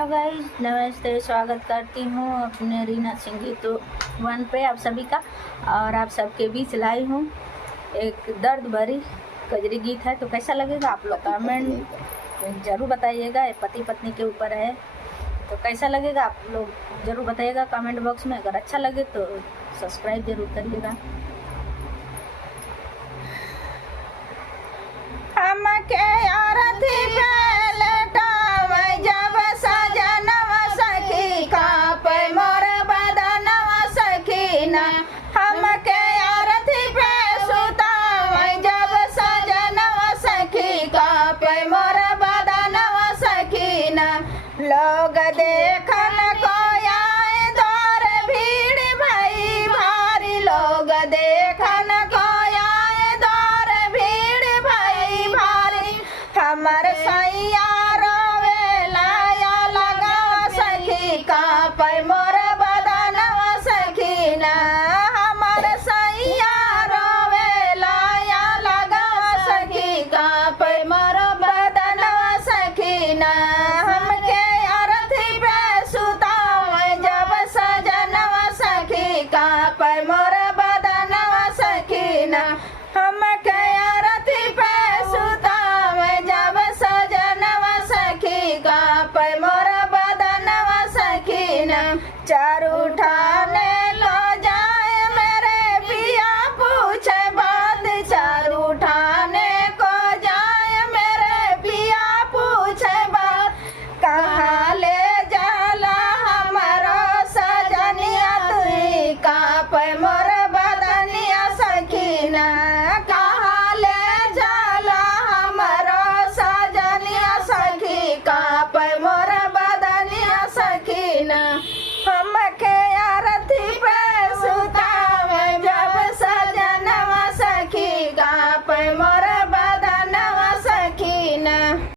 Hello guys, नमस्ते। स्वागत करती हूँ अपने रीना संगीत वन पे आप सभी का। और आप सबके बीच लाई हूँ एक दर्द भरी कजरी गीत है। तो कैसा लगेगा आप लोग कमेंट जरूर बताइएगा। ये पति पत्नी के ऊपर है, तो कैसा लगेगा आप लोग जरूर बताइएगा कमेंट बॉक्स में। अगर अच्छा लगे तो सब्सक्राइब जरूर करिएगा। लोग देखन को आए दौर भीड़ भाई भारी, लोग देखन को आए दौर भीड़ भाई भारी। हमर सैया रोवे लाया लगा सखी का पे मोर बदनवा सखी ना। हमर सैया रोवे लाया लगा सखी का पे मोर बदनवा सखी ना। पर मोर बदनवा सखीना हम रथी पे सुताव जब सजनवा सखी का पर मोर बदनवा सखीना। चारू ठाने लो जाए मेरे पिया पूछे बात, चारू ठाने को जाए मेरे पिया पूछे बात। कहाँ ले जाला हमारो सजनिया तुई का पे मोर बदनिया सखीना। कहाँ ले जाला हमारो सजनिया सखी का पे मोर बदनिया सखीना। हम रथी पे सुतावे जब सजनवा सखी का पे मोर